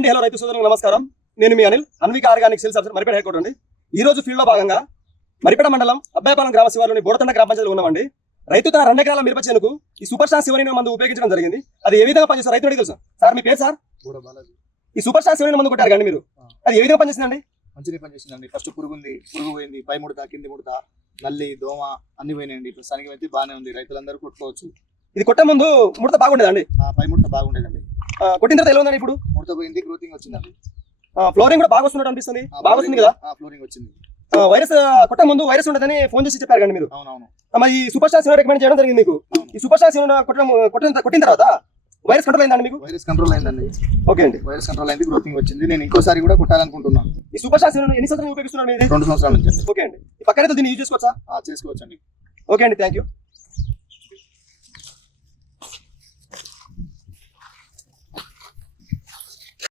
అండి, హలో రైతు సోదరులకు నమస్కారం. నేను మీ Anil, Anvika organic sales officer, Maripeta high court అండి. ఈ రోజు ఫీల్డ్ లో భాగంగా మరిపేట మండలం అబ్బాయిపాలెం గ్రామ శివారులోని బోడతండ గ్రామ పంచాయతీలో ఉన్నామండి. రైతు తన 2 ఎకరాల మిరప చేనుకు ఈ సూపర్ స్టార్ శివరిన మందు ఉపయోగించడం జరిగింది. అది ఏ విధంగా పనిచేస్తారు రైతు అడిగి తెలుసా? సార్ మీ పేరు సార్? ఈ సూపర్ స్టార్ శివరిన మందు కొట్టారు కానీ మీరు, అది ఏ విధంగా పనిచేసిందండి? మంచిగా పనిచేసిందండి. ఫస్ట్ పురుగు పోయింది, పై ముడత కింది ముడత నల్లి దోమ అన్ని పోయినాయండి. ప్రస్తుతానికి అయితే బాగానే ఉంది, రైతులందరూ కొట్టుకోవచ్చు. ఇది కొట్టే ముందు ముడత బాగుండేదండి? పై ముడత బాగుండేదండి. కొట్టిన తర్వాత ఎలా ఉందండి ఇప్పుడు? ముడత పోయింది, గ్రోతింగ్ వచ్చిందండి. ఫ్లోరింగ్ కూడా బాగా వస్తున్నట్టు అనిపిస్తుంది. బాగా వస్తుంది కదా? ఫ్లోరింగ్ వచ్చింది. వైరస్ కొట్టే ముందు వైరస్ ఉండదని ఫోన్ చేసి చెప్పారు కానీ మీరు. అవునవును. మరి ఈ సూపర్ స్టార్ రికమెండ్ చేయడం జరిగింది మీకు. ఈ సూపర్ స్టార్ కొట్టిన తర్వాత వైరస్ కంట్రోల్ అయిందండి మీకు? వైరస్ కంట్రోల్ అయిందండి. ఓకే అండి, వైరస్ కంట్రోల్ అయింది, గ్రోతింగ్ వచ్చింది. నేను ఇంకోసారి కూడా కొట్టాలనుకుంటున్నాను. ఈ సూపర్ స్టార్ ఎన్ని సంవత్సరాలు ఉపయోగిస్తున్నారు? 2 సంవత్సరాల నుంచి. ఓకే అండి, ఈ పక్కన దీన్ని యూజ్ చేసుకోవచ్చా? చేసుకోవచ్చండి. ఓకే అండి, థ్యాంక్ యూ.